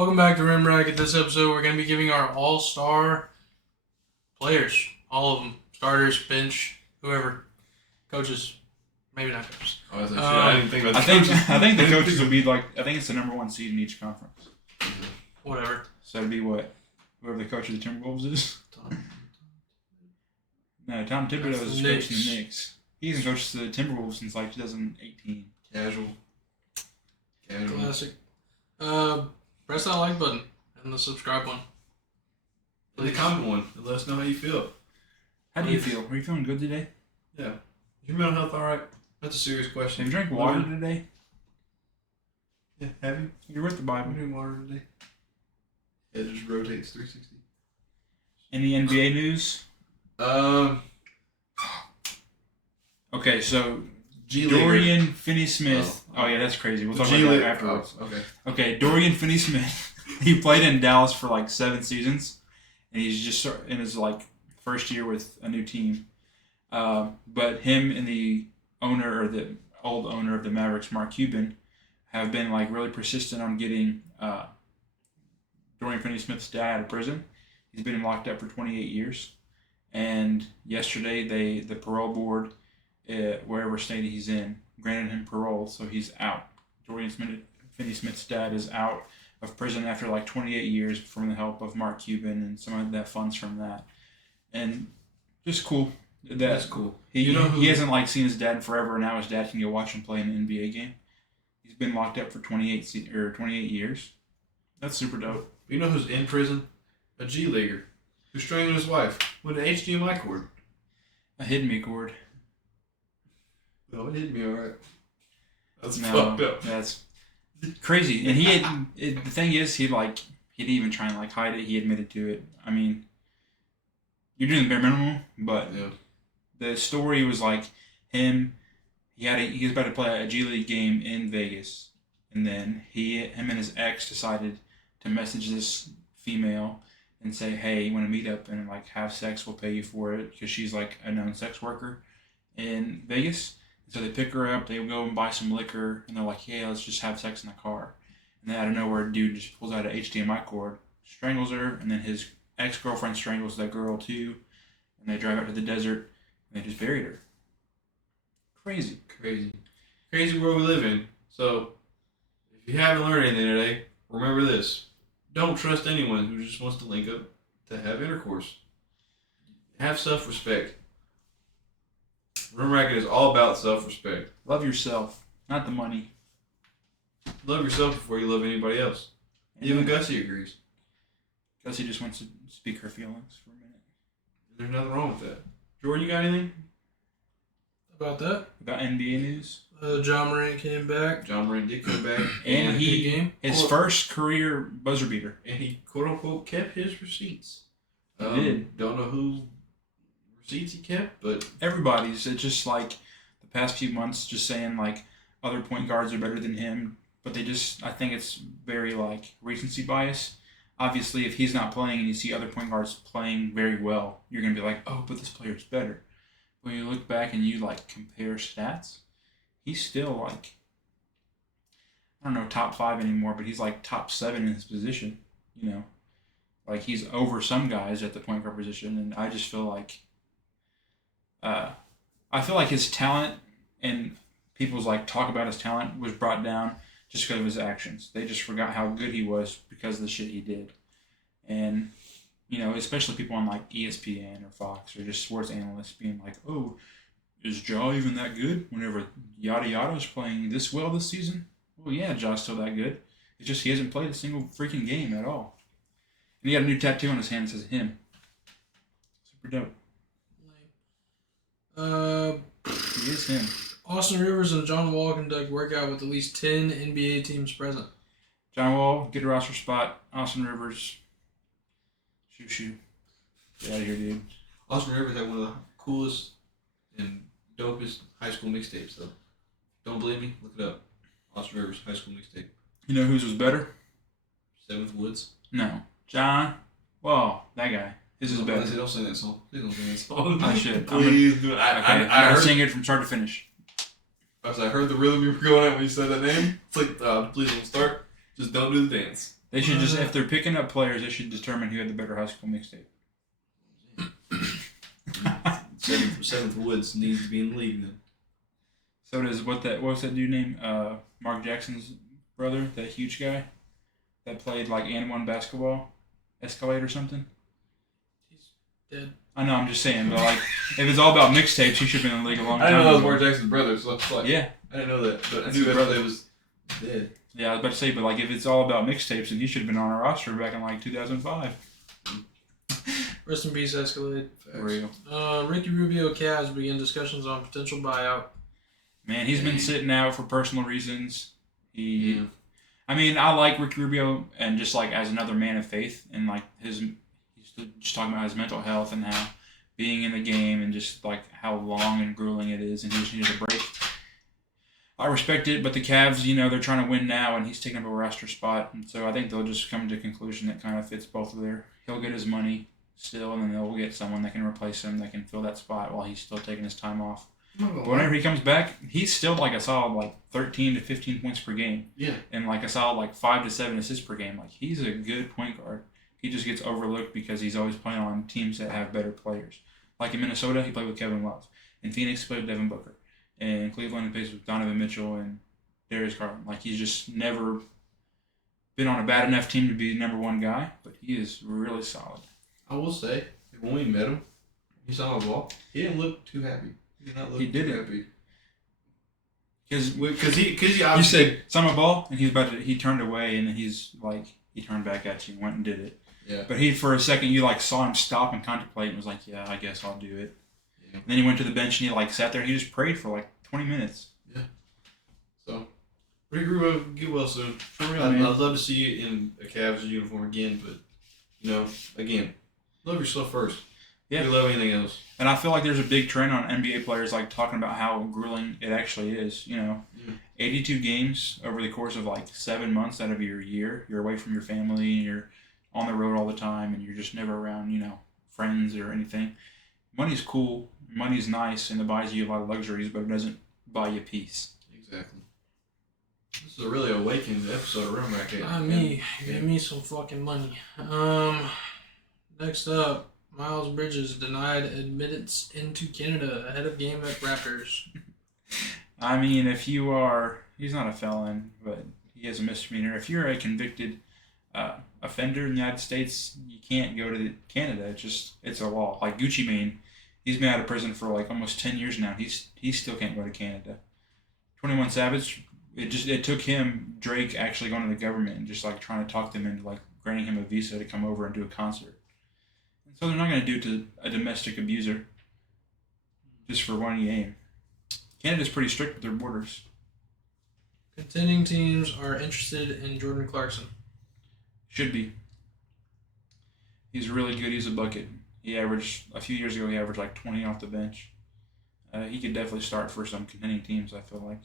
Welcome back to Rim Racket. This episode, we're going to be giving our all-star players. All of them. Starters, bench, whoever. Coaches. Maybe not coaches. Oh, that's I didn't think about the I think the coaches will be like, I think it's the number one seed in each conference. Whatever. So it'd be what? Whoever the coach of the Timberwolves is? No, Tom Thibodeau is coaching the Knicks. He hasn't coached the Timberwolves since like 2018. Casual. Classic. Press that like button and the subscribe one. And the comment one and let us know how you feel. How do you feel? Are you feeling good today? Yeah. Is your mental health alright? That's a serious question. Have you drank water today? Yeah, have you? You read the Bible. I'm drinking water today. Yeah, it just rotates 360. Any NBA news? Okay, so Dorian Finney-Smith. Oh yeah, that's crazy. We'll talk about that afterwards. Oh, okay. Okay, Dorian Finney-Smith. He played in Dallas for like 7 seasons, and he's just in his like first year with a new team. But him and the owner, or the old owner of the Mavericks, Mark Cuban, have been like really persistent on getting Dorian Finney-Smith's dad out of prison. He's been locked up for 28 years, and yesterday the parole board, wherever state he's in, granted him parole, so he's out. Dorian Finney-Smith's dad is out of prison after like 28 years from the help of Mark Cuban and some of that funds from that, and just cool. That's cool. He hasn't like seen his dad in forever, and now his dad can go watch him play in an NBA game. He's been locked up for 28 years. That's super dope. You know who's in prison? A G Leaguer who strangled his wife with an HDMI cord. A hidden me cord. No, it hit me alright. That's No, fucked up. that's crazy. And the thing is, he didn't even try and like hide it. He admitted to it. I mean, you're doing the bare minimum, but Yeah. the story was like him. He was about to play a G League game in Vegas, and then him and his ex decided to message this female and say, "Hey, you want to meet up and like have sex? We'll pay you for it," because she's like a known sex worker in Vegas. So they pick her up, they go and buy some liquor, and they're like, "Yeah, let's just have sex in the car." And then out of nowhere, a dude just pulls out an HDMI cord, strangles her, and then his ex-girlfriend strangles that girl too. And they drive out to the desert, and they just buried her. Crazy. Crazy world we live in. So, if you haven't learned anything today, remember this. Don't trust anyone who just wants to link up to have intercourse. Have self-respect. Rim Racket is all about self-respect. Love yourself, not the money. Love yourself before you love anybody else. Even Gussie agrees. Gussie just wants to speak her feelings for a minute. There's nothing wrong with that. Jordan, you got anything? About that, About NBA news. John Morant came back. John Moran did come back. And game. his first career buzzer beater. And he quote-unquote kept his receipts. He did. Don't know who receipts he kept, but Everybody's just like the past few months just saying like other point guards are better than him, but I think it's very like recency bias. Obviously, if he's not playing and you see other point guards playing very well, you're going to be like, "Oh, but this player's better." When you look back and you like compare stats, he's still like, I don't know, top 5 anymore, but he's like top 7 in his position, you know. Like he's over some guys at the point guard position, and I just feel like his talent and people's like talk about his talent was brought down just because of his actions. They just forgot how good he was because of the shit he did. And, you know, especially people on like ESPN or Fox or just sports analysts being like, "Oh, is Ja even that good whenever yada yada is playing this well this season?" Well, yeah, Ja's still that good. It's just he hasn't played a single freaking game at all. And he got a new tattoo on his hand that says him. Super dope. He is him. Austin Rivers and John Wall conduct workout with at least 10 NBA teams present. John Wall, get a roster spot. Austin Rivers, shoo. Get out of here, dude. Austin Rivers had one of the coolest and dopest high school mixtapes, though. Don't believe me? Look it up. Austin Rivers high school mixtape. You know whose was better? Seventh Woods. No. John Wall, that guy. His is better. Don't sing that song. Please don't sing that song. I should. Please do it. I'm I sing it from start to finish. heard the rhythm you were going at when you said that name. It's like, please don't start. Just don't do the dance. They should just, if they're picking up players, they should determine who had the better high school mixtape. Seventh Woods needs to be in the league then. So does what was that dude named? Mark Jackson's brother, that huge guy that played like and won basketball, Escalade or something. He's dead. I know, I'm just saying, but like, if it's all about mixtapes, he should have been in the league a long time I didn't know that was ago. Mark Jackson's brother, so it's like, Yeah. I didn't know that, but I That's knew his that brother. it was dead. Yeah, I was about to say, but like, if it's all about mixtapes, then he should have been on our roster back in like 2005. Rest in peace, Escalade. For real. Ricky Rubio Cavs begin discussions on potential buyout. Man, he's been sitting out for personal reasons. Yeah. I mean, I like Ricky Rubio and just like as another man of faith and like he's just talking about his mental health and how being in the game and just like how long and grueling it is and he just needed a break. I respect it, but the Cavs, they're trying to win now and he's taking up a roster spot. And so I think they'll just come to a conclusion that kind of fits both of their. He'll get his money still and then they'll get someone that can replace him that can fill that spot while he's still taking his time off. But whenever he comes back, he's still like a solid like 13 to 15 points per game. Yeah. And like a solid like 5 to 7 assists per game. Like he's a good point guard. He just gets overlooked because he's always playing on teams that have better players. Like in Minnesota, he played with Kevin Love. In Phoenix, he played with Devin Booker. In Cleveland, he plays with Donovan Mitchell and Darius Garland. Like he's just never been on a bad enough team to be the number one guy, but he is really solid. I will say, when we met him, he saw the ball. He didn't look too happy. He did not look too happy. Because You said summer ball, and he turned away, and then he turned back at you and went and did it. Yeah. But for a second, you saw him stop and contemplate, and was like, yeah, I guess I'll do it. Yeah. And then he went to the bench, and he sat there, and he just prayed for 20 minutes. Yeah. So, Ricky Rubio, get well soon. For real, I'd man. love to see you in a Cavs uniform again, but, again, love yourself first. Yeah. You love anything else. And I feel like there's a big trend on NBA players talking about how grueling it actually is. 82 games over the course of 7 months out of your year. You're away from your family and you're on the road all the time and you're just never around, friends or anything. Money's cool, money's nice, and it buys you a lot of luxuries, but it doesn't buy you peace. Exactly. This is a really awakened episode of Room Racket. Give me some fucking money. Next up. Miles Bridges denied admittance into Canada ahead of game at Raptors. I mean, he's not a felon, but he has a misdemeanor. If you're a convicted offender in the United States, you can't go to Canada. It's a law. Like Gucci Mane, he's been out of prison for almost 10 years now. He still can't go to Canada. 21 Savage, it took him, Drake, actually going to the government and just trying to talk them into granting him a visa to come over and do a concert. So they're not going to do it to a domestic abuser just for one game. Canada's pretty strict with their borders. Contending teams are interested in Jordan Clarkson. Should be. He's really good. He's a bucket. A few years ago, he averaged 20 off the bench. He could definitely start for some contending teams, I feel like.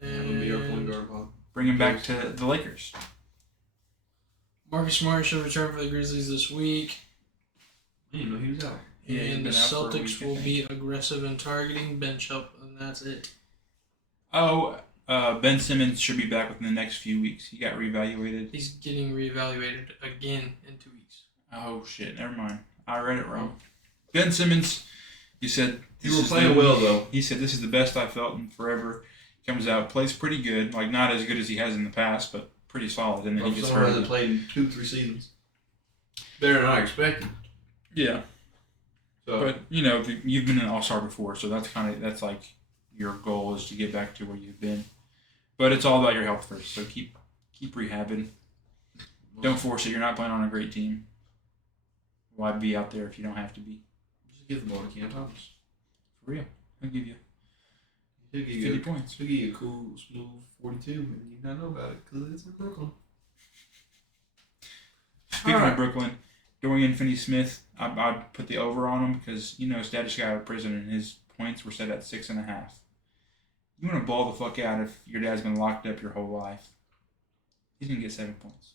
That would be our point guard, Bob. Bring him back to the Lakers. Marcus Smart should return for the Grizzlies this week. I didn't know he was out. Yeah, he's And the been out for a Celtics week, I will think. be aggressive in targeting bench help, and that's it. Oh, Ben Simmons should be back within the next few weeks. He got reevaluated. He's getting reevaluated again in 2 weeks. Oh, shit. Never mind. I read it wrong. Ben Simmons, he said... You were playing well, though. He said, this is the best I've felt in forever. Comes out, plays pretty good. Not as good as he has in the past, but pretty solid. And then he gets Someone hurt. hasn't played in 2-3 seasons. Better than I expected. Yeah. So, But, you've been an all-star before, so that's your goal is to get back to where you've been. But it's all about your health first, so keep rehabbing. Don't force it. You're not playing on a great team. Why be out there if you don't have to be? just give the ball to Cam Thomas. For real. I'll give you He'll give 50 you points. He'll give you a cool, smooth 42, and you not know about it because it's in Brooklyn. Speaking All right. of Brooklyn, Dorian Finney-Smith, I'd put the over on him because, Status got out of prison and his points were set at 6.5. You want to ball the fuck out if your dad's been locked up your whole life. He's going to get 7 points.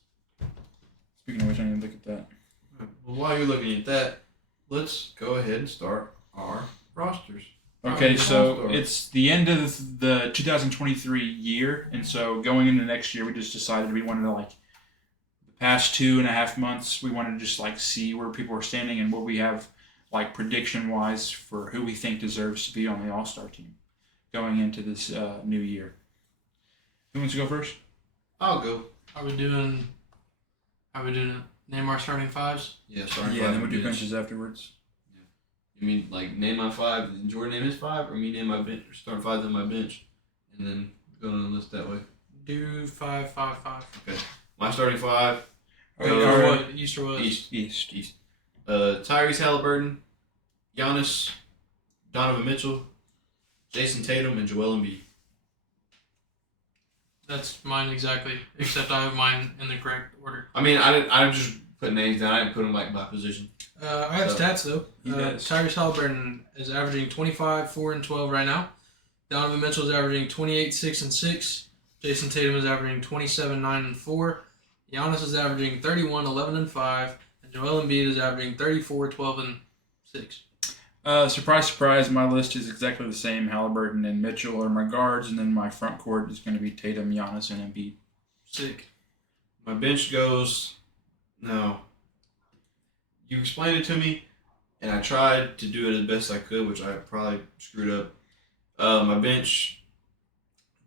Speaking of which, I need to look at that. Well, while you're looking at that, let's go ahead and start our rosters. Okay, Oh, so All-Star. it's the end of the 2023 year, and so going into next year, we just decided we wanted to like the past 2.5 months, we wanted to just like see where people are standing and what we have like prediction wise for who we think deserves to be on the All Star team going into this new year. Who wants to go first? I'll go. Are we doing name our starting fives? Yeah, starting Yeah, five then we'll and do bench. benches afterwards. You mean like name my five, and Jordan name his five, or me name my bench, starting five, then my bench, and then go on the list that way? Do 5-5-5. My starting five. Okay, Or all right. what? East or West? East. Tyrese Halliburton, Giannis, Donovan Mitchell, Jason Tatum, and Joel Embiid. That's mine exactly, except I have mine in the correct order. I mean, I just put names down. I didn't put them like by position. I have So, stats though. he does. Tyrese Halliburton is averaging 25, 4, and 12 right now. Donovan Mitchell is averaging 28, 6, and 6. Jason Tatum is averaging 27, 9, and 4. Giannis is averaging 31, 11, and 5. And Joel Embiid is averaging 34, 12, and 6. Surprise, surprise, my list is exactly the same. Halliburton and Mitchell are my guards, and then my front court is going to be Tatum, Giannis, and Embiid. Sick. My bench goes. No. You explained it to me, and I tried to do it as best I could, which I probably screwed up. My bench: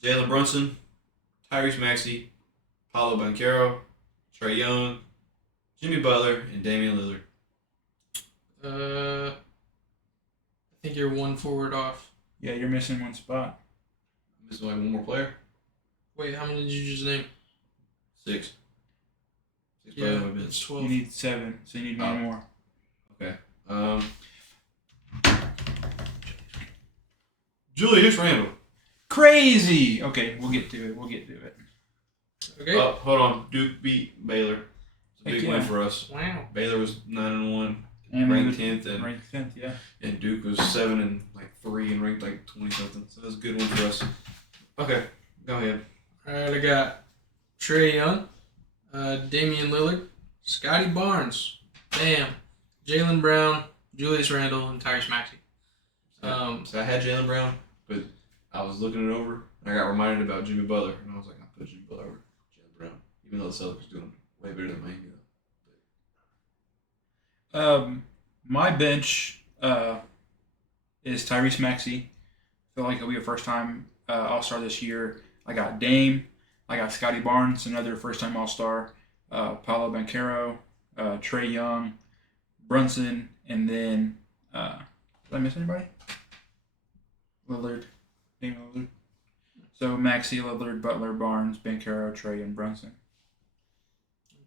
Jalen Brunson, Tyrese Maxey, Paolo Banchero, Trae Young, Jimmy Butler, and Damian Lillard. I think you're one forward off. Yeah, you're missing one spot. I'm missing like one more player. Wait, how many did you just name? 6. 6 Yeah, players on my bench. it's You 12. need 7, so you need one more. Julius Randle. Crazy! Okay, we'll get to it. Okay. Oh, hold on. Duke beat Baylor. It's a Heck big yeah. win for us. Wow. Baylor was 9-1, And ranked we 10th, and ranked 10th, yeah. Duke was 7-3 and ranked like 20 something. So that was a good one for us. Okay, go ahead. All right, I got Trae Young, Damian Lillard, Scotty Barnes, Bam, Jaylen Brown, Julius Randle, and Tyrese Maxey. So I had Jaylen Brown, but I was looking it over and I got reminded about Jimmy Butler, and I was like, I put Jimmy Butler over Jaylen Brown, even though the Celtics doing way better than Miami though. My bench is Tyrese Maxey. I feel like he'll be a first-time All-Star this year. I got Dame. I got Scotty Barnes, another first-time All-Star. Paolo Banchero, Trae Young, Brunson, and then did I miss anybody? Lillard, Dame Lillard. So Maxey, Lillard, Butler, Barnes, Banchero, Trae, and Brunson.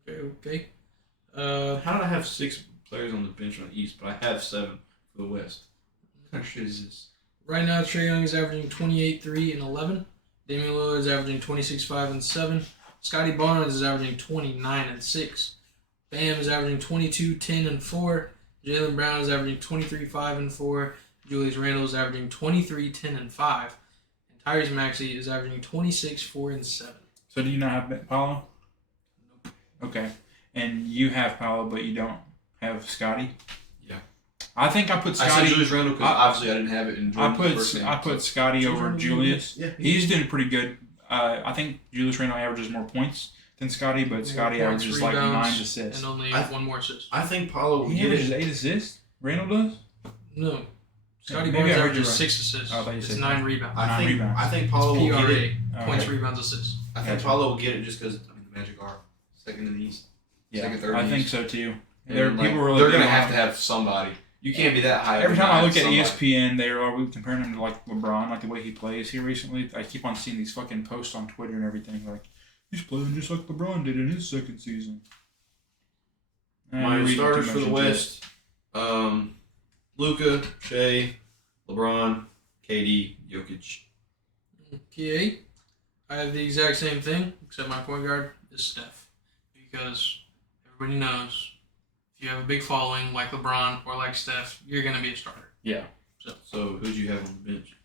Okay. How did I have 6 players on the bench on the East, but I have 7 for the West? What kind of shit is this? Right now, Trae Young is averaging 28, 3, and 11. Damian Lillard is averaging 26, 5, and 7. Scotty Barnes is averaging 29 and 6. Bam is averaging 22, 10, and 4. Jaylen Brown is averaging 23, 5, and 4. Julius Randle is averaging 23, 10, and 5. And Tyrese Maxey is averaging 26, 4, and 7. So do you not have Paolo? Nope. Okay. And you have Paolo, but you don't have Scotty? Yeah. I think I put I said Scotty. Julius Randle because obviously I didn't have it in I Jordan's first name. put Scotty over Jordan, Julius. Yeah. He's doing pretty good. I think Julius Randle averages more points than Scotty, but Scotty More points, averages like rebounds, 9 assists. And only I- one more assist. I think Paulo will He get averages it. 8 assists? Randle does? No. Scotty Maybe Barnes I heard you averages right. 6 assists. Oh, I thought you It's said 9 rebounds. Rebounds. I think Paulo will get it. PRA. Points, Okay. rebounds, assists. I think Gotcha. Paulo will get it just because the Magic are second in the East. Yeah, Second, third I in the think East. so too. And, There, like, people really they're big gonna have on- to have somebody. You can't be that high. Every time I look at somebody. ESPN, they are always comparing him to like LeBron, like the way he plays here recently. I keep on seeing these fucking posts on Twitter and everything, like he's playing just like LeBron did in his second season. My reading starters too for much the into it. West: Luka, Shea, LeBron, KD, Jokic. Okay. I have the exact same thing, except my point guard is Steph. Because everybody knows if you have a big following like LeBron or like Steph, you're going to be a starter. Yeah. So who'd you have on the bench?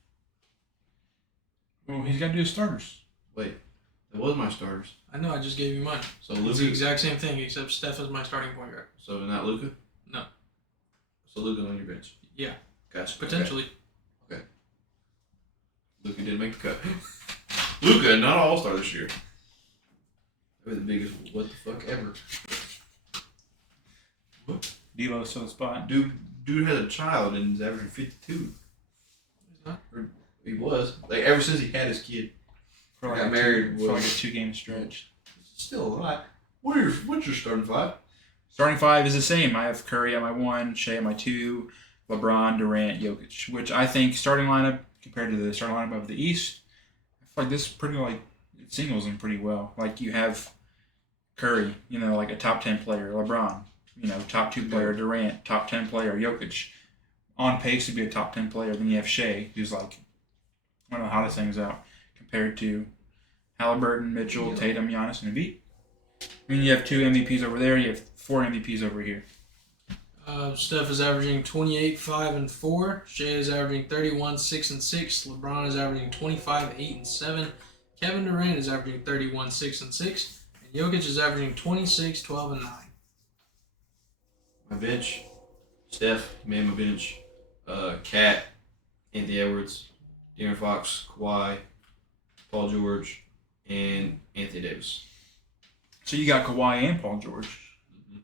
Well, he's got to do his starters. Wait, that was my starters. I know, I just gave you mine. So It's the Luka. exact same thing, except Steph is my starting point guard. So not Luka. No. So Luka on your bench. Yeah, Gotcha. potentially. Okay. Luka didn't make the cut. Luka, not an all-star this year. That was the biggest what the fuck ever. D'Lo still the spot. Dude had a child and is averaging 52. He's not. Or he was. Like, ever since he had his kid. For like Got a married for like a was- 2-game stretch. Still a lot. What's your starting five? Starting five is the same. I have Curry at my 1, Shea at my 2, LeBron, Durant, Jokic, which I think starting lineup compared to the starting lineup of the East, I feel like this pretty like it singles them pretty well. Like you have Curry, like a top 10 player, LeBron, top 2 player, Durant, top 10 player, Jokic, on pace to be a top 10 player. Then you have Shea, who's like one of the hottest things out compared to Halliburton, Mitchell, Tatum, Giannis, and Embiid. I mean, you have 2 MVPs over there. You have 4 MVPs over here. Steph is averaging 28, 5, and 4. Shea is averaging 31, 6, and 6. LeBron is averaging 25, 8, and 7. Kevin Durant is averaging 31, 6, and 6. And Jokic is averaging 26, 12, and 9. My bench. Steph made my bench. Cat, Anthony Edwards, De'Aaron Fox, Kawhi, Paul George, and Anthony Davis. So you got Kawhi and Paul George. Mm-hmm.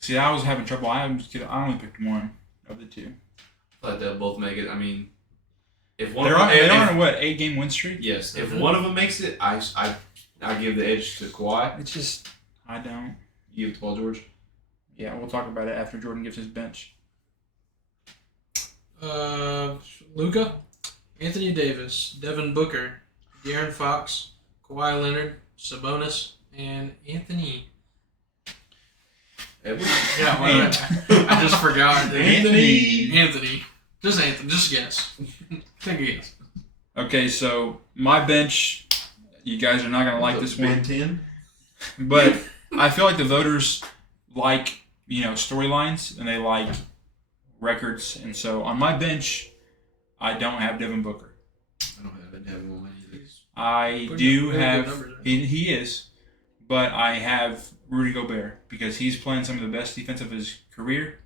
See, I was having trouble. I only picked one of the 2. I thought they'll both make it. I mean, if one They're of on, them, they're on a what 8-game win streak? yes, if Mhm. one of them makes it, I give the edge to Kawhi. It's just I don't. You give it to Paul George. Yeah, we'll talk about it after Jordan gives his bench. Luka, Anthony Davis, Devin Booker, De'Aaron Fox, Kawhi Leonard, Sabonis, and Anthony. Edwards. Yeah, I just forgot. Anthony. Anthony. Just Anthony. Just guess. Take a guess. Okay, so my bench. You guys are not gonna like this one, 10. but I feel like the voters like storylines and they like records, and so on my bench, I don't have Devin Booker. I didn't have him on my either. I Putting do up very good have numbers there. he is, but I have Rudy Gobert because he's playing some of the best defense of his career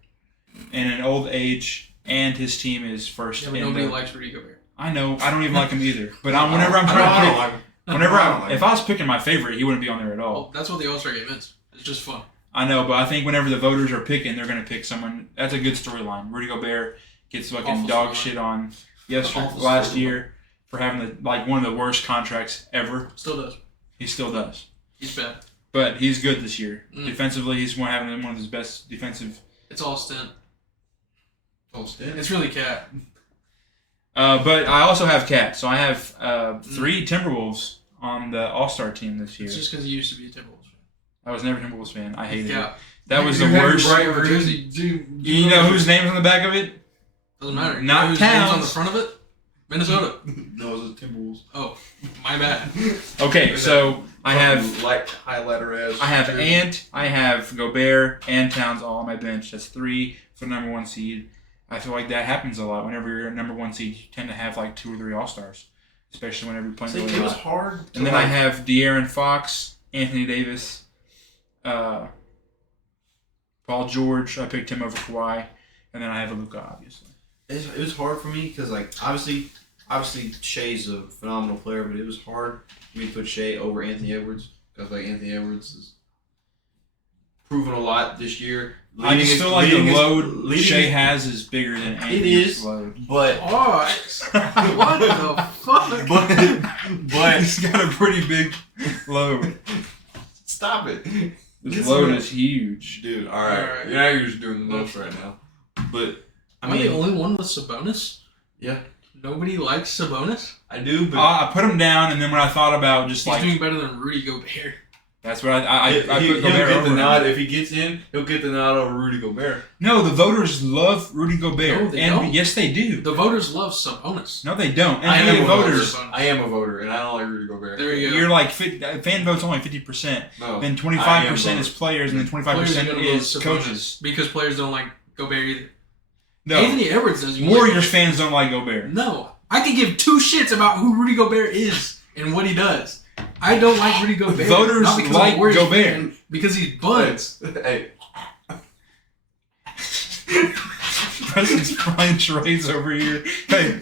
in an old age, and his team is first Yeah, but in nobody the. likes Rudy Gobert. I know I don't even like him either, but whenever I'm I trying don't to like pick, him. whenever I don't like if I was picking my favorite, he wouldn't be on there at all. Well, that's what the All-Star game is. It's just fun. I know, but I think whenever the voters are picking, they're going to pick someone. That's a good storyline. Rudy Gobert gets fucking Awful dog storyline. shit on Awful last storyline. year for having one of the worst contracts ever. Still does. He still does. He's bad. But he's good this year. Mm. Defensively, he's having one of his best defensive. It's all stint. Austin. It's really Cat. But I also have Cat, so I have 3 Timberwolves on the All-Star team this year. It's just because he used to be a Timberwolves fan. I was never a Timberwolves fan. I hated it. Yeah. That was the You have your worst. bright Bright green. jersey. You know whose name's on the back of it? Doesn't matter. You Not know whose name's on the Towns. front of it? Minnesota. No, it was the Timberwolves. Oh, my bad. Okay, so I have light highlighter ass. I have Ant, I have Gobert, and Towns all on my bench. That's 3 for the number 1 seed. I feel like that happens a lot. Whenever you're a number 1 seed, you tend to have like 2 or 3 All-Stars, especially whenever you're playing See, really it was hot. hard. And then I have De'Aaron Fox, Anthony Davis, Paul George. I picked him over Kawhi, and then I have Luka, obviously. It was hard for me because, like, obviously Shea's a phenomenal player, but it was hard for me to put Shea over Anthony Edwards because, like, Anthony Edwards is proven a lot this year. I just feel like the load Shea has is bigger than Anthony's is. load. but What the fuck? but He's got a pretty big load. stop it, His load is huge. dude. All right, All right. now you're just doing the most right now. But Am I the only one with Sabonis? Yeah. Nobody likes Sabonis? I do, but I put him down, and then when I thought about just He's like doing better than Rudy Gobert. that's what I he'll put get Gobert the over him. nod if he gets in. He'll get the nod over Rudy Gobert. No, the voters love Rudy Gobert. No, they and don't. yes, they do. The voters love Sabonis. No, they don't. I am NBA a voters. voter. I am a voter, and I don't like Rudy Gobert. There you go. You're like fan votes only 50%. No, Then I am 25% is vote. players, and then 25% Players are gonna vote is Sabonis coaches. because players don't like Gobert either. No, Anthony Edwards does. Warriors fans don't like Gobert. No. I could give 2 shits about who Rudy Gobert is and what he does. I don't like Rudy Gobert. Voters not because I'm like a Warriors Gobert. fan, because he's buns. Hey, Preston's flying charades over here. Hey,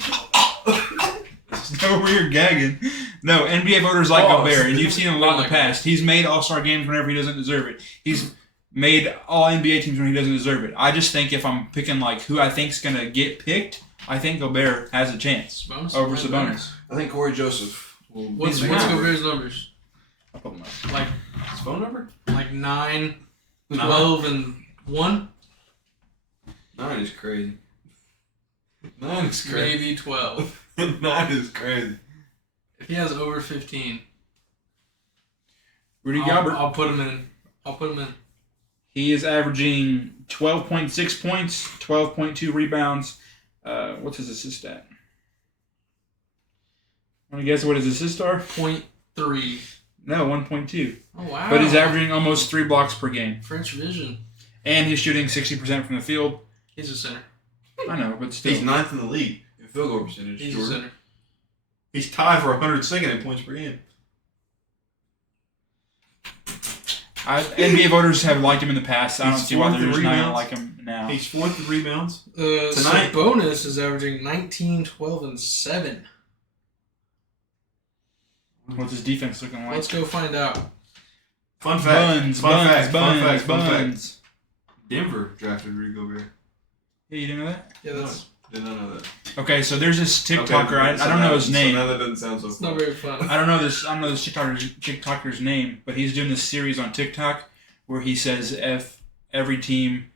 Pause. Over here gagging. No, NBA voters like Pause. Gobert, and you've seen him a lot in the Like past. He's made All-Star games whenever he doesn't deserve it. He's made all NBA teams when he doesn't deserve it. I just think if I'm picking like who I think's gonna get picked, I think Gobert has a chance Sabonis? over Sabonis. I think Corey Joseph will. What's be Gobert's numbers? I'll put him up. Like his phone number? 9, 12, and 1? 9 is crazy. 9 is crazy. Maybe 12. 9 is crazy. If he has over 15, Rudy I'll, Gobert. I'll put him in. I'll put him in. He is averaging 12.6 points, 12.2 rebounds. What's his assist stat? Want to guess what his assists are? 0.3. No, 1.2. Oh, wow. But he's averaging almost 3 blocks per game. French vision. And he's shooting 60% from the field. He's a center. I know, but still. He's 9th in the league in field goal percentage. He's a Jordan. center. He's tied for 102nd in points per game. NBA voters have liked him in the past. I don't He's see why fourth in there's not rebounds. like him now. He's 4th in rebounds. Tonight, Sabonis is averaging 19, 12, and 7. What's his defense looking like? Let's go find out. Fun fact. Buns. Denver drafted Rudy Gobert. Yeah, you didn't know that? Yeah, that's Did not know that. Okay, so there's this TikToker. Okay, I don't know his name. So now that doesn't sound so it's fun. not very fun. I don't know this TikToker's name, but he's doing this series on TikTok where he says if every team,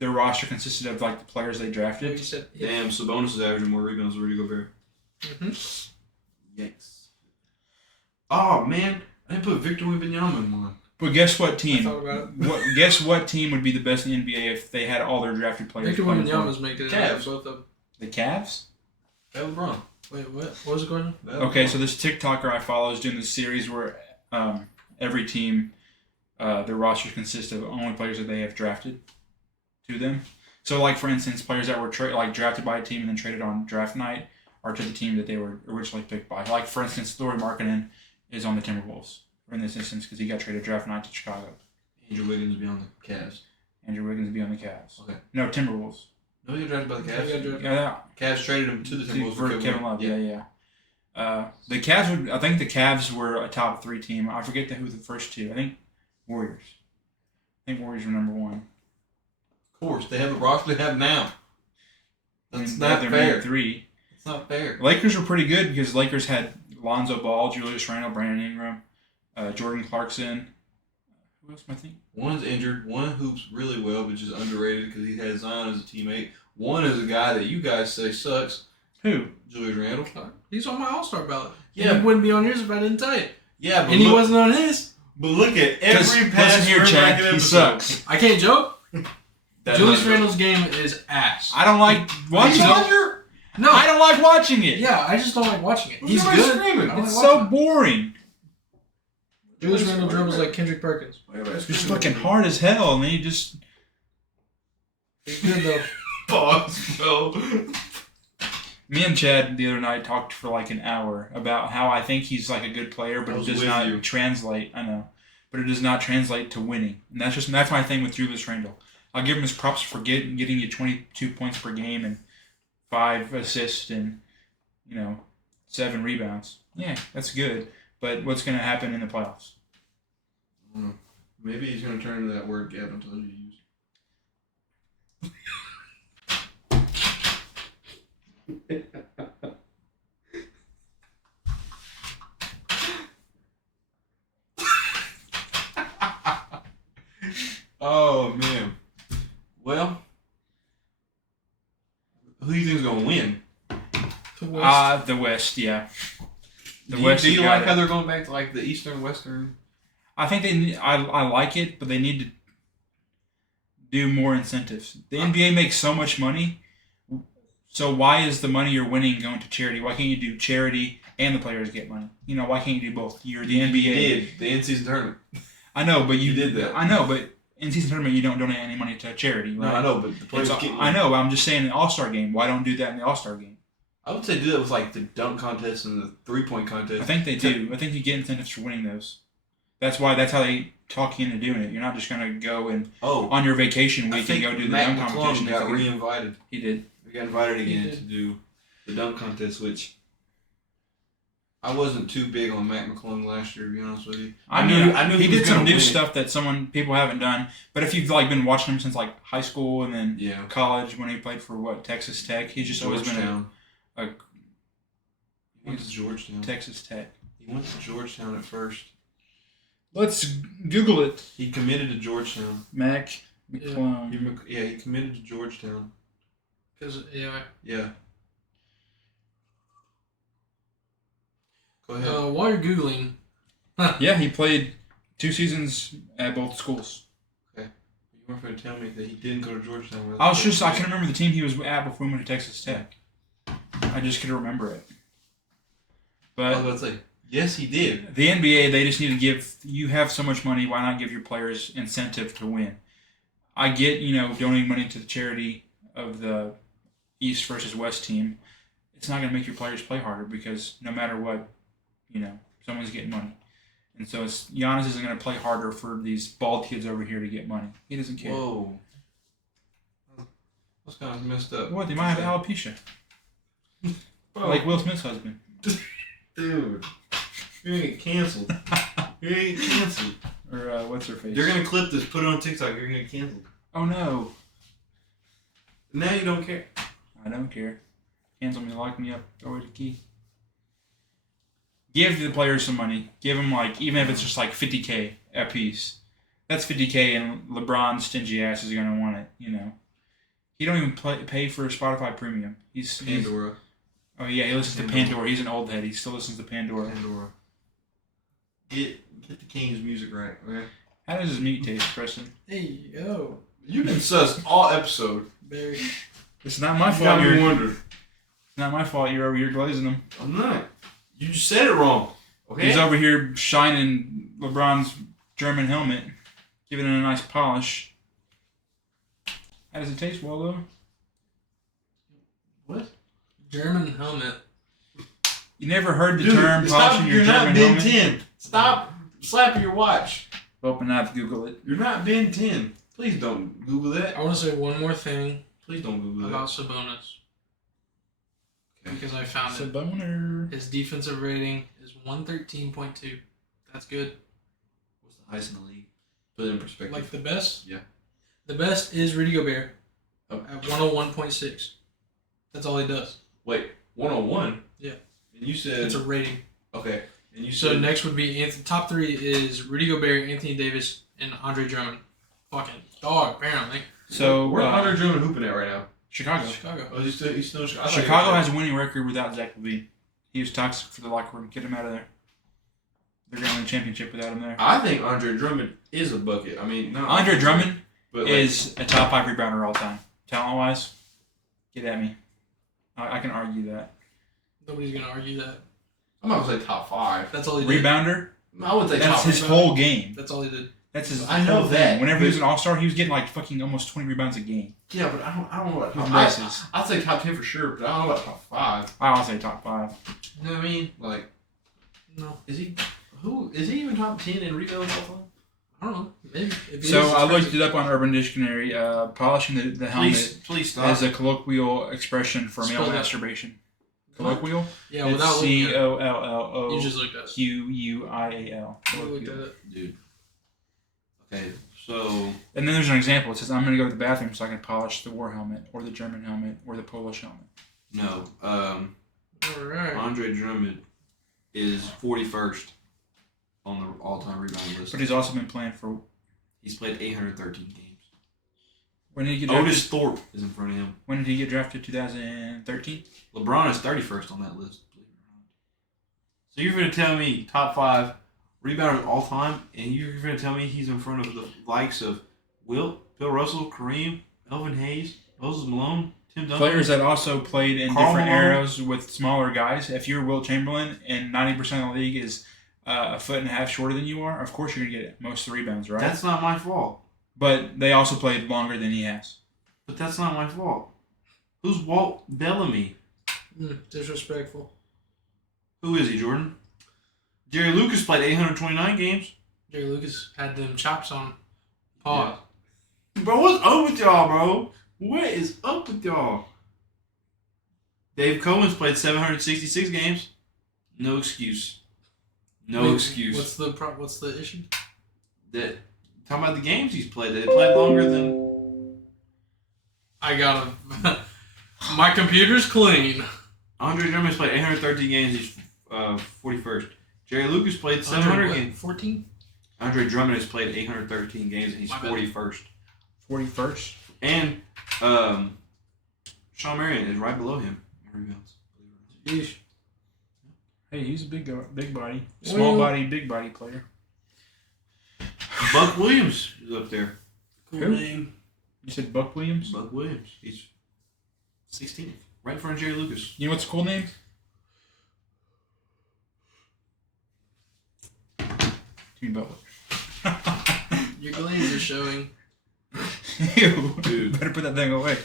their roster consisted of like the players they You drafted. said, Damn, Sabonis is averaging more rebounds than Rudy Gobert. Yikes. Oh, man. I didn't put Victor Wembanyama in one. But guess what I team? thought about it. Guess what team would be the best in the NBA if they had all their drafted players? Victor playing for them? Wembanyama's making it Cavs. out, both of them. The Cavs. Hey, LeBron. Wait, what? What was the question? Okay, so this TikToker I follow is doing this series where every team, their roster consists of only players that they have drafted to them. So, like for instance, players that were drafted by a team and then traded on draft night are to the team that they were originally picked by. Like for instance, Lauri Markkanen is on the Timberwolves in this instance because he got traded draft night to Chicago. Andrew Wiggins will be on the Cavs. Andrew Wiggins will be on the Cavs. Okay. No, Timberwolves. No, he got drafted by the Yeah, he got Cavs. drafted. Yeah, Cavs traded him to the Timberwolves for Kevin Love. Yeah. The Cavs would. I think the Cavs were a top 3 team. I forget who the first 2. I think Warriors. I think Warriors were number 1. Of course, they have the roster they have now. That's not they're fair. number 3. It's not fair. Lakers were pretty good because Lakers had Lonzo Ball, Julius Randle, Brandon Ingram, Jordan Clarkson. Who else am I thinking? One's injured. One hoops really well, but just underrated because he had Zion as a teammate. One is a guy that you guys say sucks. Who? Julius Randle. He's on my All-Star ballot. Yeah. He wouldn't be on yours if I didn't tell you. Yeah, but And he look, wasn't on his. but look at every Listen past here, Rick Chad. Racket He episode. sucks. I can't joke. That's Julius not a Randle's game is ass. I don't like watching joke. it. No, I don't like watching it. Yeah, I just don't like watching it. Who's He's everybody good. screaming? I don't It's like so watching boring. it. Julius Randle dribbles like Kendrick Perkins. Just fucking hard as hell, and then you just. He's good though. Pause, bro. Me and Chad the other night talked for like an hour about how I think he's like a good player, but I it was does with not you. translate. I know, but it does not translate to winning, and that's my thing with Julius Randle. I'll give him his props for getting you 22 points per game and 5 assists and 7 rebounds. Yeah, that's good. But what's going to happen in the playoffs? Maybe he's going to turn to that word Gavin told you to use. Oh, man. Well, who do you think is going to win? The West, yeah. Do you like how they're going back to like the Eastern, Western? I think I like it, but they need to do more incentives. The NBA makes so much money, so why is the money you're winning going to charity? Why can't you do charity and the players get money? Why can't you do both? You're the NBA. You did the in-season tournament. I know, but You did that. I know, but in season tournament you don't donate any money to charity, right? No, I know, but the players So, get. I know. I'm just saying the All-Star game. Why don't do that in the All-Star game? I would say do that with like the dunk contest and the 3-point contest. I think they do. I think you get incentives for winning those. That's how they talk you into doing it. You're not just gonna go and on your vacation I week and think go do the Matt dunk McClung competition. got re-invited. He did. We got invited He again did. to do the dunk contest, which I wasn't too big on Mac McClung last year, to be honest with you. I knew he was did some gonna new win. stuff that people haven't done. But if you've like been watching him since like high school and then Yeah. college when he played for Texas Tech, he's just always been Georgetown. a He went to Georgetown. Texas Tech. He went to Georgetown at first. Let's Google it. He committed to Georgetown. Mac McClung. He committed to Georgetown. Because yeah. Yeah. Go ahead. While you're googling, Yeah, he played 2 seasons at both schools. You weren't going to tell me that he didn't go to Georgetown. I can remember the team he was at before he went to Texas Tech. I just couldn't remember it. I was But about to say, yes, he did. the NBA, they just need to give. You have so much money. Why not give your players incentive to win? I get donating money to the charity of the East versus West team. It's not going to make your players play harder because no matter what, someone's getting money. And so Giannis isn't going to play harder for these bald kids over here to get money. He doesn't care. Whoa. That's kind of messed up. What? They might have alopecia. Bro, Like Will Smith's husband. dude. You're going to get canceled. You're going to get canceled. Or what's her face? They're going to clip this, put it on TikTok. You're going to get canceled. Oh no. Now you don't care. I don't care. Cancel me, lock me up, throw away the key. Give the players some money. Give them even if it's just like $50K a piece. That's $50K, and LeBron's stingy ass is gonna want it. He don't even pay for Spotify Premium. He's Pandora. Oh yeah, he listens to Pandora. He's an old head. He still listens to Pandora. Pandora. Get the King's music right, okay? How does his meat taste, Preston? hey yo, You've been sus all episode. Barry. It's not my You fault. got me It's wondering. not my fault. You're over here glazing him. I'm not. You just said it wrong. Okay? He's over here shining LeBron's German helmet, giving it a nice polish. How does it taste, Waldo? What? German helmet. You never heard the Dude, term polishing your you're not German Ben helmet? 10. Stop slapping your watch. Open up, Google it. You're not Ben 10. Please don't Google that. I want to say one more thing Please don't Google about that. Sabonis. Okay. Because I found it. Saboner. His defensive rating is 113.2. That's good. What's the highest in the league? Put it in perspective. Like the best? Yeah. The best is Rudy Gobert Oh. at 101.6. That's all he does. Wait, 101? Yeah. And you said... It's a rating. Okay. And you So said... next would be top 3 is Rudy Gobert, Anthony Davis, and Andre Drummond. Fucking dog, apparently. So, Where's Andre Drummond hooping at right now? Chicago. Chicago. Oh, he's still in Chicago? I thought Chicago he was- has a winning record without Zach LaVine. He was toxic for the locker room. Get him out of there. They're going to win a championship without him there. I think Andre Drummond is a bucket. I mean, not Andre Drummond but like, is a top 5 rebounder all time. Talent-wise, get at me. I can argue that. Nobody's going to argue that. I'm not gonna say top 5. That's all he did. Rebounder, I would say that's top his 5. whole game. That's all he did. That's his I know whole that, thing. Whenever he was but- an all-star, he was getting like fucking almost 20 rebounds a game. Yeah, but I don't know about With top misses. I'd say top 10 for sure, but I don't know about top 5. I'll say top 5. You know what I mean? Like, No. is he even top 10 in rebounds all time? I don't know. Maybe. If he So is, it's I looked crazy. it up on Urban Dictionary. Polishing the helmet Please stop. is a colloquial expression for Spell male that. masturbation. What? Colloquial? Yeah, It's without looking at it. COLLO. You just looked at it. QUIAL. You looked at it. Dude. Okay, so And then there's an example. It says, I'm going to go to the bathroom so I can polish the war helmet, or the German helmet, or the Polish helmet. no, All right. Andre Drummond is 41st on the all-time rebound list. But he's also been playing for... He's played 813 games. When did he get drafted? Otis Thorpe is in front of him. When did he get drafted? 2013? LeBron is 31st on that list, believe it or not. So you're going to tell me top 5 rebounders all time, and you're going to tell me he's in front of the likes of Wilt, Bill Russell, Kareem, Elvin Hayes, Moses Malone, Tim Duncan? Players that also played in Karl different Malone. eras with smaller guys. If you're Wilt Chamberlain and 90% of the league is a foot and a half shorter than you are, of course you're going to get most of the rebounds, right? That's not my fault. But they also played longer than he has. But that's not my fault. Who's Walt Bellamy? Disrespectful. Who is he, Jordan? Jerry Lucas played 829 games. Jerry Lucas had them chops on. Pause. Bro, what's up with y'all, bro? What is up with y'all? Dave Cohen's played 766 games. No excuse. No Wait, excuse. What's the issue? That talking about the games he's played. They played longer than I got him. My computer's clean. Andre Drummond's played 813 games. He's 41st. Jerry Lucas played 700 games. 14? Andre Drummond has played 813 games and he's My bad. 41st. 41st. And Sean Marion is right below him in rebounds. Yeesh. Hey, he's a big body. Small body, big body player. Buck Williams is up there. Cool Who? name. You said Buck Williams? Buck Williams. He's 16th. Right in front of Jerry Lucas. You know what's a cool name? Jimmy Butler. Your glaze is showing. Ew. Dude. Better put that thing away.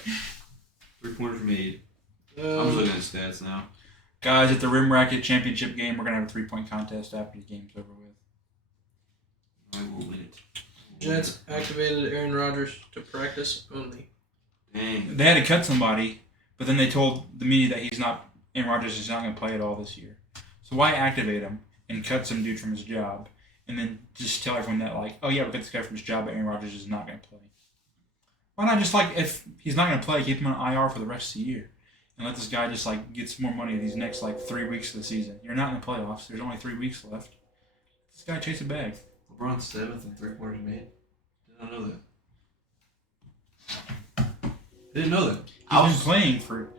3-pointers made. I'm just looking at stats now. Guys, at the Rim Racket Championship game, we're going to have a 3-point contest after the game's over with. I will win it. Jets activated Aaron Rodgers to practice only. Dang. They had to cut somebody, but then they told the media that Aaron Rodgers is not going to play at all this year. So why activate him and cut some dude from his job and then just tell everyone that, like, oh yeah, we cut this guy from his job, but Aaron Rodgers is not going to play? Why not just, like, if he's not going to play, keep him on IR for the rest of the year and let this guy just, like, get some more money these next, like, 3 weeks of the season? You're not in the playoffs. There's only 3 weeks left. This guy chase a bag. LeBron's 7th in 3-pointers made. Did not know that. Didn't know that. He's been playing for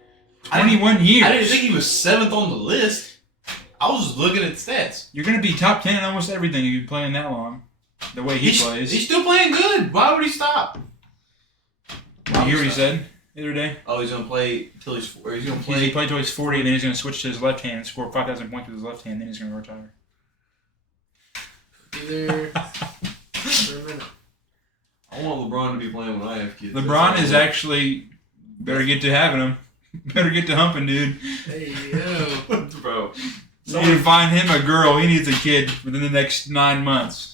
21 years. I didn't think he was 7th on the list. I was just looking at stats. You're going to be top 10 in almost everything if you're playing that long. The way he plays. He's still playing good. Why would he stop? You hear what he said the other day? Oh, he's gonna play till he's 40. He's gonna He play. played till he's 40, and then he's going to switch to his left hand and score 5,000 points with his left hand, then he's going to retire. Be there for a minute. I want LeBron to be playing when I have kids. LeBron is actually better get to having him. Better get to humping, dude. Hey, yo. Bro. You need to find him a girl. He needs a kid within the next 9 months.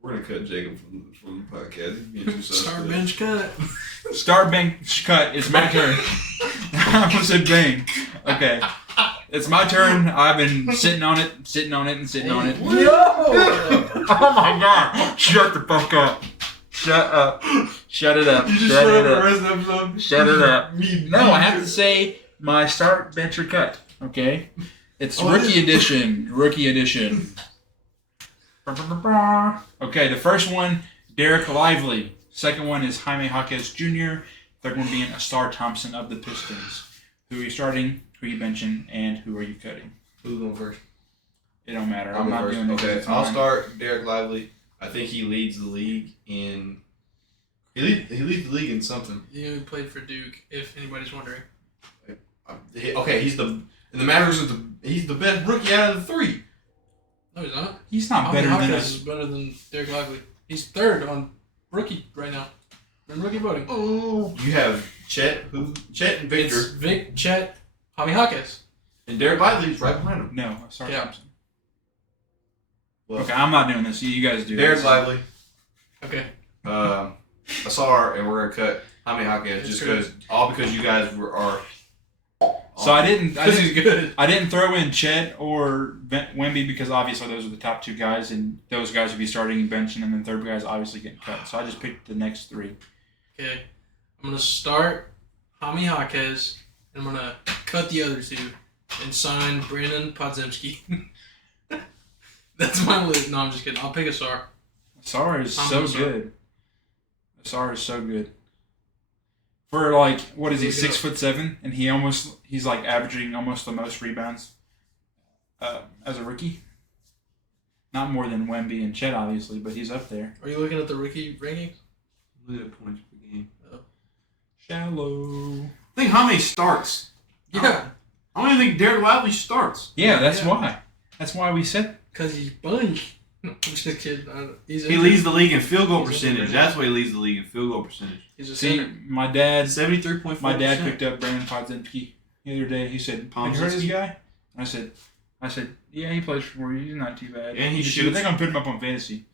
We're gonna cut Jacob from the podcast. He's being too sus Star for that. bench cut. Start bench cut. It's my turn. I almost said bang. Okay. It's my turn. I've been sitting on it. Yo! Oh my god! Shut the fuck up. Shut up. Shut it up. You just Shut shut it up the up. rest of the episode. Shut it up. Me. No, I have to say my start bench or cut. Okay? It's rookie edition. Rookie edition. Okay, the first one, Derek Lively. Second one is Jaime Jaquez Jr. Third one being Astar Thompson of the Pistons. Who are you starting? Who are you benching? And who are you cutting? Who's going first? It don't matter. I'll I'm go not first. doing it. Okay, I'll start Derek Lively. I think he leads the league in. He leads the league in something. You know, he played for Duke, if anybody's wondering. Okay, he's the in the Mavericks. He's the best rookie out of the three. No, he's not. He's not Jaime better than Jaquez us. is better than Derek Lively. He's third on rookie right now. In rookie voting. Oh, you have Chet and Victor, It's Vic, Chet, Jaime Jaquez. and Derek Lively's right behind him. No, Astar Yeah. Thompson. Well, Okay, I'm not doing this. You guys do Derek this. Lively, Okay. Asar, and we're gonna cut Jaime Jaquez just because you guys are. So I didn't He's good. I didn't throw in Chet or Wemby because obviously those are the top 2 guys, and those guys would be starting and benching, and then third guys obviously getting cut. So I just picked the next 3. Okay. I'm going to start Jaime Jaquez, and I'm going to cut the other 2 and sign Brandon Podziemski. That's my list. No, I'm just kidding. I'll pick Asar. Asar is I'm so Asar. good. Asar is so good. For like, what is he, Look it up. 6'7", and he's like averaging almost the most rebounds as a rookie. Not more than Wemby and Chet, obviously, but he's up there. Are you looking at the rookie rankings? Look at points per game. Shallow. I think Jaime starts. Yeah. I don't even think Derek Lively starts. Yeah, that's Yeah. why. That's why we said. Because he's bunch. No, I'm just kidding. He leads the league in field goal He's percentage. injured. That's why he leads the league in field goal percentage. He's a See, center. my dad 73.4%. My dad picked up Brandon Podziemski the other day. He said, "Have you heard of this Podziemski? guy?" And I said, "Yeah, he plays for you. He's not too bad." And he said, shoots. "I think I'm putting him up on fantasy."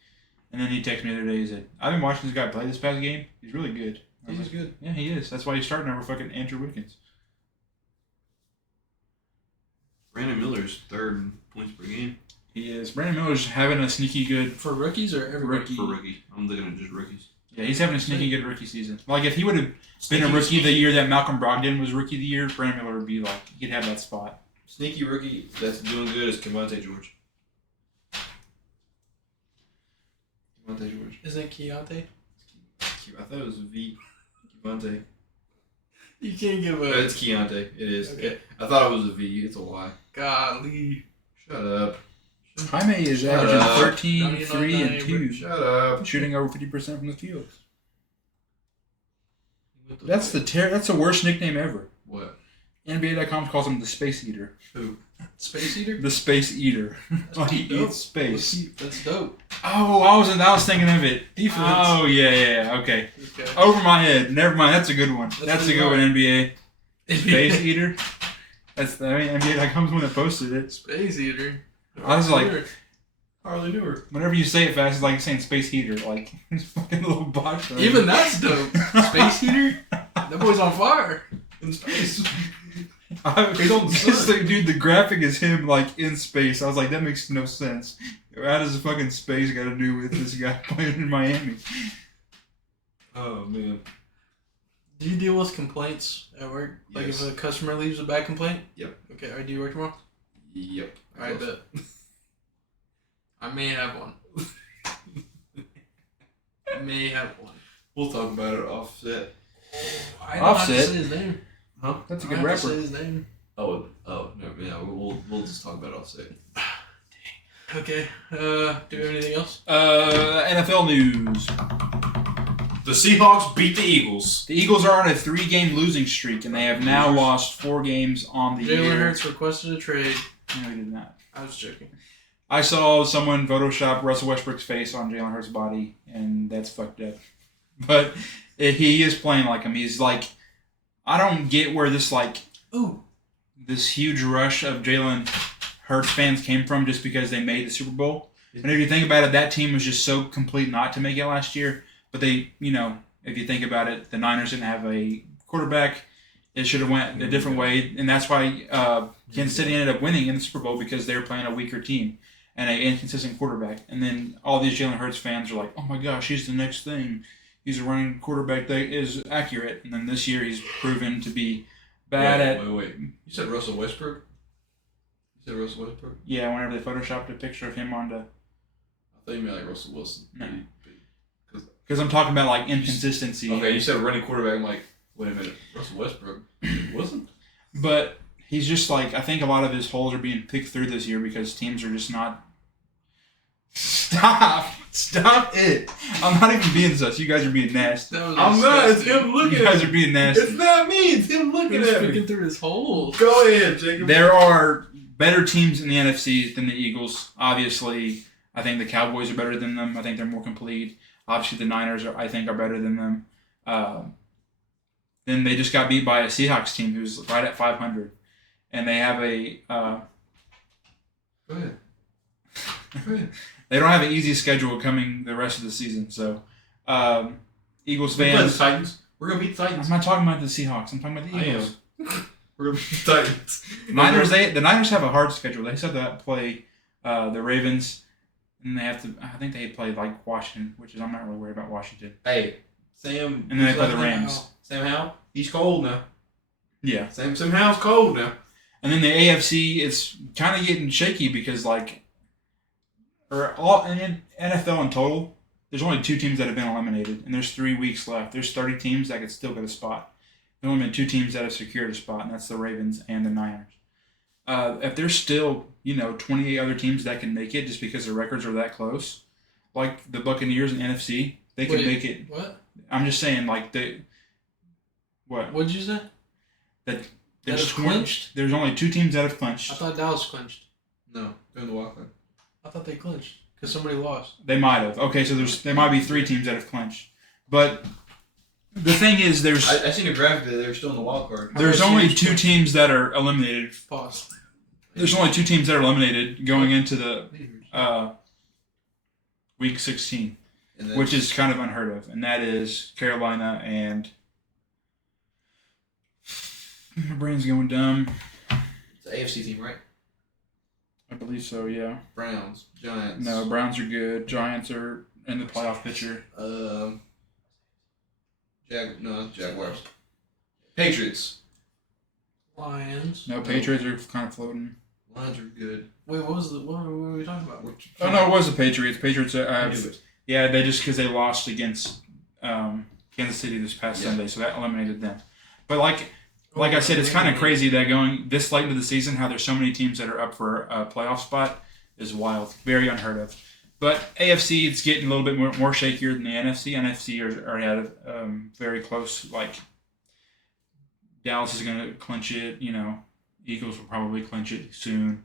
And then he texted me the other day. He said, "I've been watching this guy play this past game. He's really good." I was He's like, good. "Yeah, he is. That's why he's starting over fucking Andrew Wiggins." Brandon Miller's third in points per game. He is. Brandon Miller's having a sneaky good For rookies or everybody? Rookie. For rookies. I'm looking at just rookies. Yeah, he's having a sneaky good rookie season. Like, if he would have been a rookie the year that Malcolm Brogdon was rookie of the year, Brandon Miller would be like, he'd have that spot. Sneaky rookie that's doing good is Kevontae George. Kevontae George. Isn't it Keontae? I thought it was a V. Kevontae. You can't give a... It's Keontae. It is. Okay. I thought it was a V. It's a Y. Golly. Shut up. Jaime is Shut averaging up. 13, No, you're 3, not and 2. Shut up. Shooting over 50% from the field. That's the worst nickname ever. What? NBA.com calls him the Space Eater. Who? Space Eater? The Space Eater. That's He dope. eats space. That's dope. Oh, I was thinking of it. Defense. Oh, yeah, okay. Okay. Over my head. Never mind. That's a good one. That's a pretty good one, hard. NBA. Space Eater. NBA.com's the one that posted it. Space Eater. I was like, Hardly knew her. whenever you say it fast, it's like saying Space Heater. Like, it's fucking little box. Even that's dope. Space Heater? That boy's on fire. In space. He's on the sun. Dude, the graphic is him, like, in space. I was like, that makes no sense. How does the fucking space got to do with this guy playing in Miami? Oh, man. Do you deal with complaints at work? Like Yes. if a customer leaves a bad complaint? Yep. Okay, alright, do you work tomorrow? Yep. I bet. I may have one. I may have one. We'll talk about it offset. I don't have Offset? to say his name. Huh? That's a I good don't have to say rapper. his name. Oh, no, yeah, we'll just talk about offset. Okay. Do we have anything else? NFL news. The Seahawks beat the Eagles. The Eagles are on a 3-game losing streak, and they have now lost 4 games on the Jalen year. Hurts requested a trade. No, he did not. I was joking. I saw someone Photoshop Russell Westbrook's face on Jalen Hurts' body, and that's fucked up. But he is playing like him. He's like, I don't get where this Ooh. this huge rush of Jalen Hurts fans came from just because they made the Super Bowl. And if you think about it, that team was just so complete not to make it last year. But they, if you think about it, the Niners didn't have a quarterback. It should have went a different way, and that's why Kansas City ended up winning in the Super Bowl because they were playing a weaker team and an inconsistent quarterback. And then all these Jalen Hurts fans are like, "Oh my gosh, he's the next thing. He's a running quarterback that is accurate." And then this year he's proven to be bad at. Wait. You said Russell Westbrook? You said Russell Westbrook? Yeah, whenever they photoshopped a picture of him onto. I thought you meant like Russell Wilson. No. Because I'm talking about like inconsistency. Okay, you said running quarterback. I'm like, wait a minute, Russell Westbrook wasn't? But he's just like, I think a lot of his holes are being picked through this year because teams are just not. Stop it! I'm not even being sus. You guys are being nasty. That was I'm not. It's disgusting. him You looking guys at are me. being nasty. It's not me. It's him looking He's at peeking me. through his hole. Go ahead, Jacob. There are better teams in the NFC than the Eagles. Obviously, I think the Cowboys are better than them. I think they're more complete. Obviously, the Niners are better than them. Then they just got beat by a Seahawks team who's right at 500, and they have a. Go ahead. Go ahead. They don't have an easy schedule coming the rest of the season. So, Eagles We're playing the fans. Titans. We're gonna beat the Titans. I'm not talking about the Seahawks. I'm talking about the I am. Eagles. We're gonna beat the Titans. The Niners have a hard schedule. They said that play the Ravens, and they have to. I think they play like Washington, which is I'm not really worried about Washington. Hey, Sam. And then they play the Rams. Sam Howell. He's cold now. Yeah, Sam Howell's cold now. and then the AFC is kind of getting shaky because in NFL in total, there's only 2 teams that have been eliminated, and there's 3 weeks left. There's 30 teams that could still get a spot. There's only been 2 teams that have secured a spot, and that's the Ravens and the Niners. If there's still 28 other teams that can make it just because the records are that close, like the Buccaneers and NFC, they can Wait, make it. What? I'm just saying, what? What'd you say? There's it's clinched? There's only 2 teams that have I clinched. thought Dallas clinched. No, they're in the wild card. I thought they clinched because somebody lost. They might have. Okay, so there might be 3 teams that have clinched. But the thing is, I seen a graphic that they're still in the wild card. there's only 2 teams that are eliminated. Pause. There's only 2 teams that are eliminated going into the week 16, And then, which is kind of unheard of, and that is Carolina and. My brain's going dumb. it's the AFC team, right? I believe so. Yeah. Browns, Giants. No, Browns are good. Giants are in the playoff picture. Jaguars. Patriots. Lions. No, Patriots are kind of floating. Lions are good. Wait, what were we talking about? Oh no, it was the Patriots. Patriots. I knew it. Yeah, they just because they lost against Kansas City this past Yeah. Sunday, so that eliminated them. But like I said, it's kind of crazy that going this late into the season, how there's so many teams that are up for a playoff spot is wild, very unheard of. But AFC, it's getting a little bit more shakier than the NFC. NFC are at very close. Like Dallas is going to clinch it. You know, Eagles will probably clinch it soon.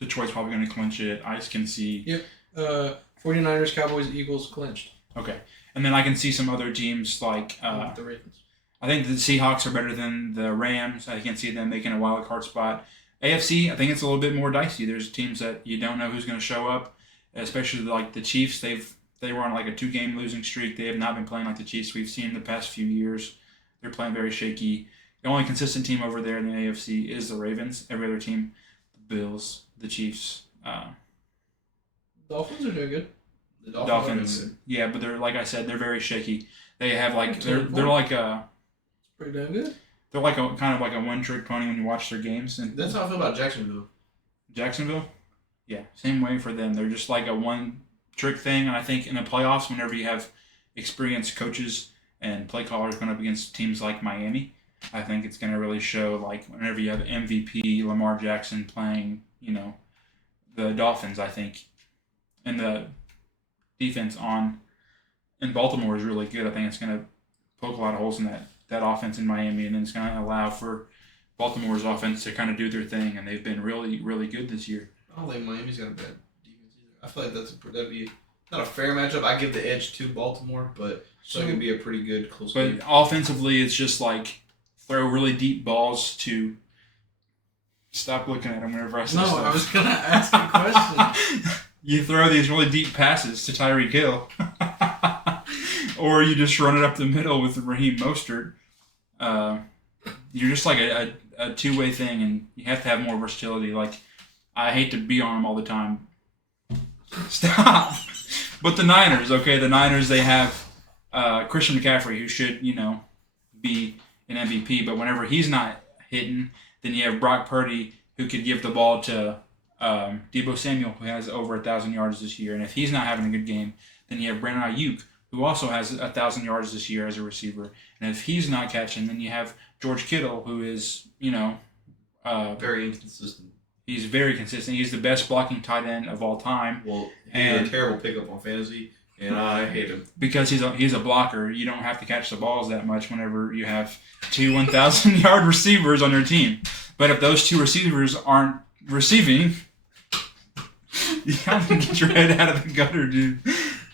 Detroit's probably going to clinch it. I just can see. Yep. 49ers, Cowboys, Eagles clinched. Okay. And then I can see some other teams like The Ravens. I think the Seahawks are better than the Rams. I can see them making a wild card spot. AFC, I think it's a little bit more dicey. There's teams that you don't know who's going to show up, especially like the Chiefs. They were on like a 2-game losing streak. They have not been playing like the Chiefs we've seen in the past few years. They're playing very shaky. The only consistent team over there in the AFC is the Ravens. Every other team, the Bills, the Chiefs, Dolphins are doing good. The Dolphins. Yeah, but they're like I said, they're very shaky. They have like they're like a Pretty damn good. they're like a kind of like a one-trick pony when you watch their games. And That's how I feel about Jacksonville. Jacksonville, yeah, same way for them. They're just like a one-trick thing. And I think in the playoffs, whenever you have experienced coaches and play callers going up against teams like Miami, I think it's going to really show. Like whenever you have MVP Lamar Jackson playing, you know, the Dolphins, I think, and the defense in Baltimore is really good. I think it's going to poke a lot of holes in that offense in Miami, and then it's going to allow for Baltimore's offense to kind of do their thing, and they've been really, really good this year. I don't think Miami's got a bad defense either. I feel like that'd be not a fair matchup. I give the edge to Baltimore, but so it could be a pretty good close game. But offensively, it's just like throw really deep balls to. Stop looking at him whenever I say No, stuff. I was gonna ask a question. You throw these really deep passes to Tyreek Hill, or you just run it up the middle with Raheem Mostert. You're just like a two-way thing, and you have to have more versatility. Like, I hate to be on them all the time. Stop. But the Niners, they have Christian McCaffrey, who should, be an MVP. But whenever he's not hitting, then you have Brock Purdy, who could give the ball to Deebo Samuel, who has over 1,000 yards this year. And if he's not having a good game, then you have Brandon Ayuk, who also has 1,000 yards this year as a receiver. And if he's not catching, then you have George Kittle, who is, very inconsistent. He's very consistent. He's the best blocking tight end of all time. Well, he's a terrible pickup on fantasy, and I hate him. Because he's a blocker, you don't have to catch the balls that much whenever you have two 1,000-yard receivers on your team. But if those two receivers aren't receiving, you have to get your head out of the gutter, dude.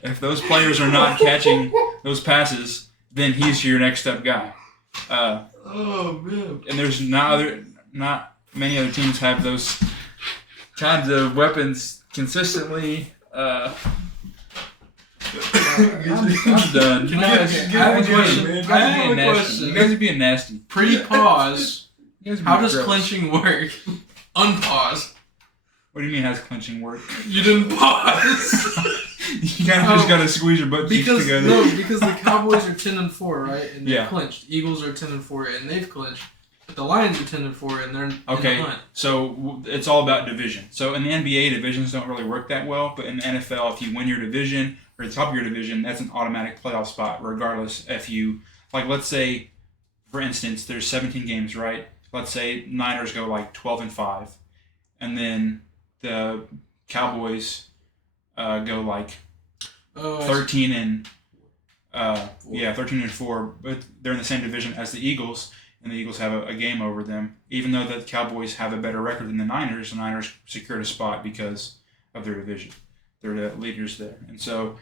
If those players are not catching those passes, then he's your next up guy. Oh man! And there's not many other teams have those kinds of weapons consistently. I'm done. Can I have a question? You I guys have are a being nasty. question. You guys are being nasty. Pre-pause. You guys are How being does gross. clinching work? Unpause. What do you mean? How's clinching work? You didn't pause. You kind of just gotta squeeze your butt cheeks because together. because the Cowboys are 10-4, right? And they Yeah. clinched. Eagles are 10-4, and they've clinched. But the Lions are 10-4, and they're in Okay, the hunt. so it's all about division. So in the NBA, divisions don't really work that well, but in the NFL, if you win your division or the top of your division, that's an automatic playoff spot, regardless if you, like, let's say, for instance, there's 17 games, right? Let's say Niners go like 12-5, and then the Cowboys go like 13 and 4, but they're in the same division as the Eagles. And the Eagles have a game over them. Even though the Cowboys have a better record than the Niners secured a spot because of their division. They're the leaders there. And so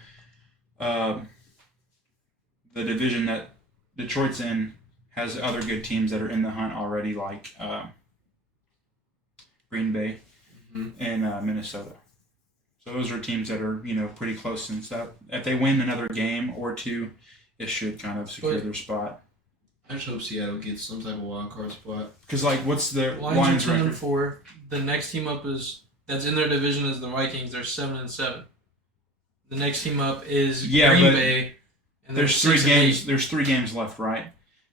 the division that Detroit's in has other good teams that are in the hunt already, like Green Bay and Minnesota. So those are teams that are, pretty close and stuff. If they win another game or two, it should kind of secure their spot. I just hope Seattle gets some type of wild card spot. Because like, what's the Lions are 10 record? and 4. The next team up that's in their division is the Vikings. They're 7 and 7. The next team up is Green but Bay. And they're there's 3 6 and games. 8. There's 3 games left, right?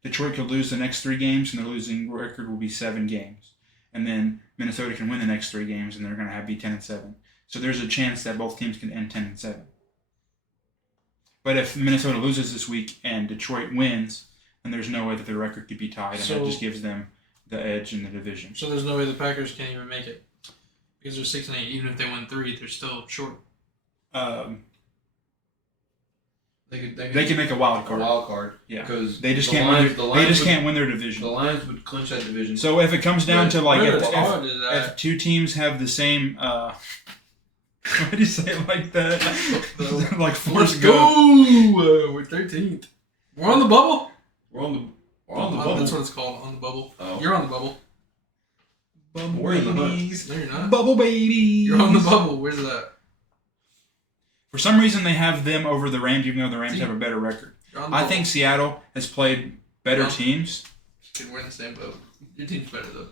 Detroit could lose the next 3 games, and their losing record will be 7 games. And then Minnesota can win the next 3 games, and they're going to be 10 and 7. So there's a chance that both teams can end 10 and 7. But if Minnesota loses this week and Detroit wins, then there's no way that their record could be tied, and that just gives them the edge in the division. So there's no way the Packers can even make it because they're 6 and 8. Even if they win 3, they're still short. They can make a wild card. wild card. Yeah, because they just the can't. Lions, Win they just can't win their division. The Lions would clinch that division. So if it comes down to like If if 2 teams have the same, why do you say it like that? Like let's Forrest go. Gump. We're 13th. We're on the bubble. We're on the bubble. That's what it's called. On the bubble. Oh. You're on the bubble. Bubble We're in the hunt. babies. No, you're not. Bubble babies. You're on the bubble. Where's that? For some reason, they have them over the Rams, even though the Rams have a better record. You're on the I bubble. think Seattle has played better No. teams. We're in the same boat. Your team's better though.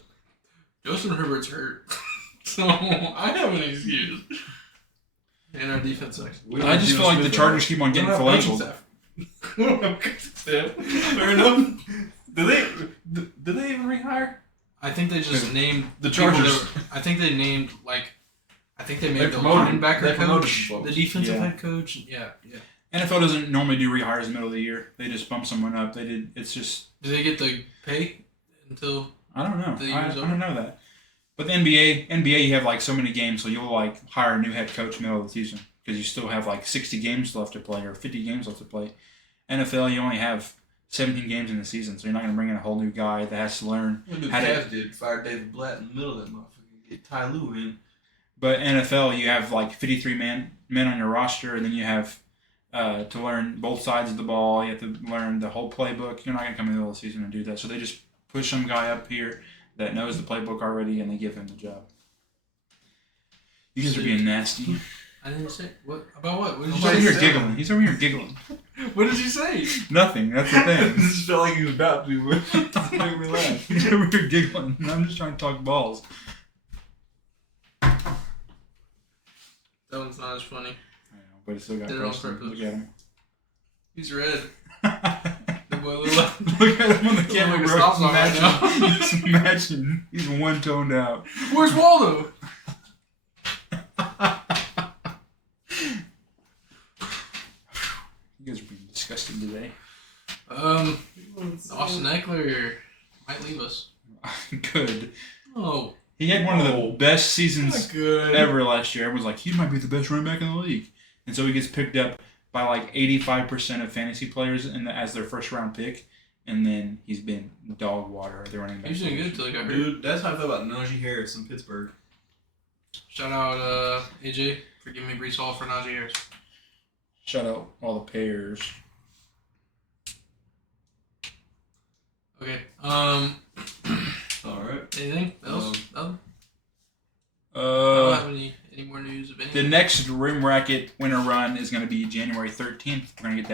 Justin Herbert's hurt, so I have an excuse. And our defense sucks. I just feel like the Chargers keep on getting finagled. Fair enough. Did they even rehire? I think they just named The people Chargers. that- I think they named I think they made They the promoted- linebacker they promoted coach, some folks. the defensive Yeah. head coach. Yeah. NFL doesn't normally do rehires in the middle of the year. They just bump someone up. It's just Do they get the pay until? I don't know. The I year's over. don't know that. But the NBA, you have like so many games, so you'll like hire a new head coach middle of the season because you still have like 60 games left to play or 50 games left to play. NFL, you only have 17 games in the season, so you're not going to bring in a whole new guy that has to learn. What the How to- Cavs did? Fire David Blatt in the middle of that motherfucker. Get Ty Lue in. But NFL, you have like 53 men on your roster, and then you have to learn both sides of the ball. You have to learn the whole playbook. You're not going to come in the middle of the season and do that. So they just push some guy up here that knows the playbook already, and they give him the job. You guys are being nasty. I didn't say what about what? What did He's you over say? here giggling. He's over here giggling. What did you say? Nothing. That's the thing. This felt like he was about to. Make me laugh. He's over here giggling, and I'm just trying to talk balls. That one's not as funny. I know, but it's still got Did it on Preston. purpose. Look at him. He's red. The boy Look at him on the camera, like a bro. stop sign right now. Just imagine. He's one toned out. Where's Waldo? You guys are being disgusting today. Austin Eckler might leave us. Good. Oh, He had one of the best seasons good. ever last year. Everyone's like, he might be the best running back in the league. And so he gets picked up by like 85% of fantasy players as their first round pick. And then he's been dog water at the running back. He's doing good until he got hurt. Dude, that's how I feel about Najee Harris in Pittsburgh. Shout out AJ for giving me Brees Hall for Najee Harris. Shout out all the payers. Okay. Alright. Anything else? I don't Uh, have any more news of the anything. next Rim Racket winter run is going to be January 13th. We're going to get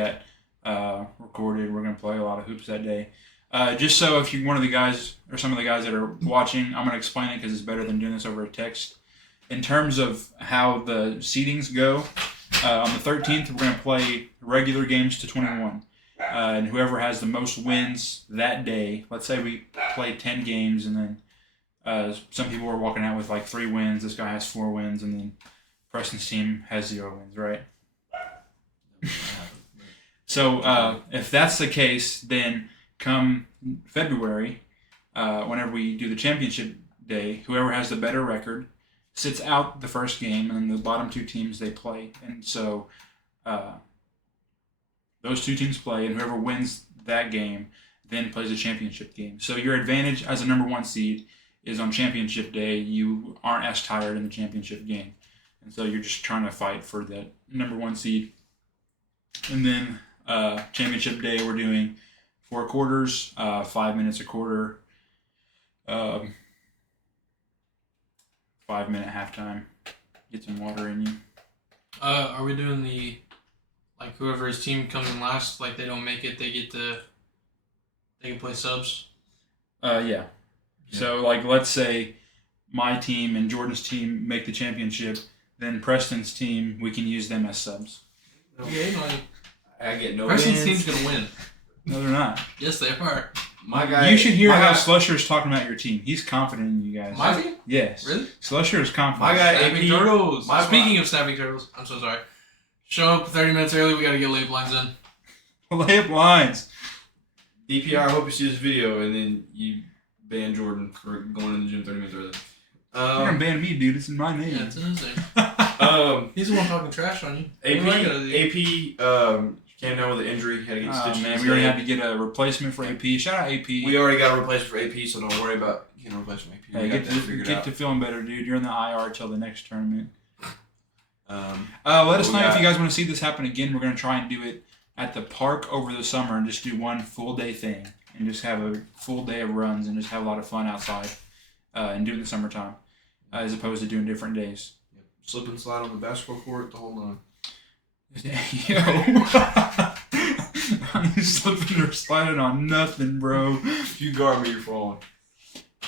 that recorded. We're going to play a lot of hoops that day. Just so if you're one of the guys or some of the guys that are watching, I'm going to explain it because it's better than doing this over a text. In terms of how the seedings go, on the 13th, we're going to play regular games to 21. And whoever has the most wins that day, let's say we play 10 games and then some people are walking out with like 3 wins, this guy has 4 wins, and then Preston's team has 0 wins, right? So if that's the case, then come February, whenever we do the championship day, whoever has the better record sits out the first game, and then the bottom 2 teams, they play. And so those 2 teams play, and whoever wins that game then plays a championship game. So your advantage as a number 1 seed is on championship day, you aren't as tired in the championship game. And so you're just trying to fight for that number 1 seed. And then championship day, we're doing 4 quarters, 5 minutes a quarter, 5-minute halftime. Get some water in you. Are we doing the whoever's team comes in last, like they don't make it, they get to They can play subs. Yeah. So, like, let's say my team and Jordan's team make the championship, then Preston's team, we can use them as subs. Yeah, no, I get no Preston's wins. team's gonna win. No, they're not. Yes, they are. My guy. You should hear my how guy- Slusher's talking about your team. He's confident in you guys. My team? Yes. Really? Slusher is confident. My guy Snapping AP. turtles. my- Speaking of snapping turtles, I'm so sorry. Show up 30 minutes early. We gotta get layup lines in. Layup lines. DPR, I hope you see this video and then you ban Jordan for going in the gym 30 minutes early. You're gonna ban me, dude. It's in my name. Yeah, it's in his name. He's the one talking trash on you. AP, What am I gonna do? came down with an injury. Had to get stitches. Oh, in man, his we already leg. had to get a replacement for AP. Shout out AP. We already got a replacement for AP, so don't worry about getting a replacement for AP. Hey, We got that figured get out. to feeling better, dude. You're in the IR till the next tournament. Let Let us know if you guys want to see this happen again. We're going to try and do it at the park over the summer and just do one full day thing and just have a full day of runs and just have a lot of fun outside and do it in the summertime as opposed to doing different days. Slip and slide on the basketball court, the whole nine. Yo. I ain't slipping or sliding on nothing, bro. If you guard me, you're falling.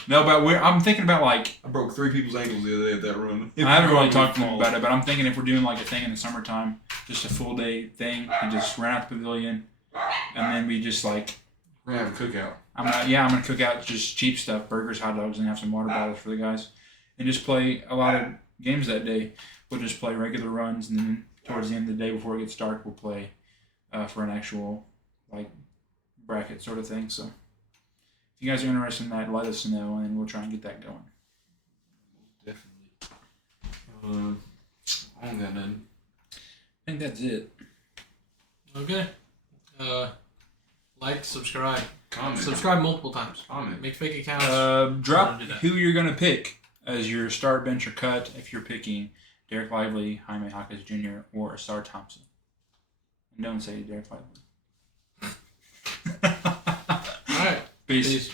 No, but I'm thinking about like, I broke 3 people's ankles the other day at that run. I haven't really talked to them about it, but I'm thinking if we're doing like a thing in the summertime, just a full day thing, we just run out the pavilion, and then we just like, We're gonna have a cookout. I'm gonna cook out just cheap stuff, burgers, hot dogs, and have some water bottles for the guys, and just play a lot of games that day. We'll just play regular runs, and then towards the end of the day before it gets dark, we'll play for an actual like bracket sort of thing. So if you guys are interested in that, let us know, and we'll try and get that going. Definitely. I don't got nothing. I think that's it. Okay. Like, subscribe. Comment. Subscribe multiple times. Comment. Make fake accounts. Drop do that. who you're gonna pick as your start, bench, or cut if you're picking Derek Lively, Jaime Hawkins Jr., or Asar Thompson. And don't say Derek Lively. All right. Peace. Peace.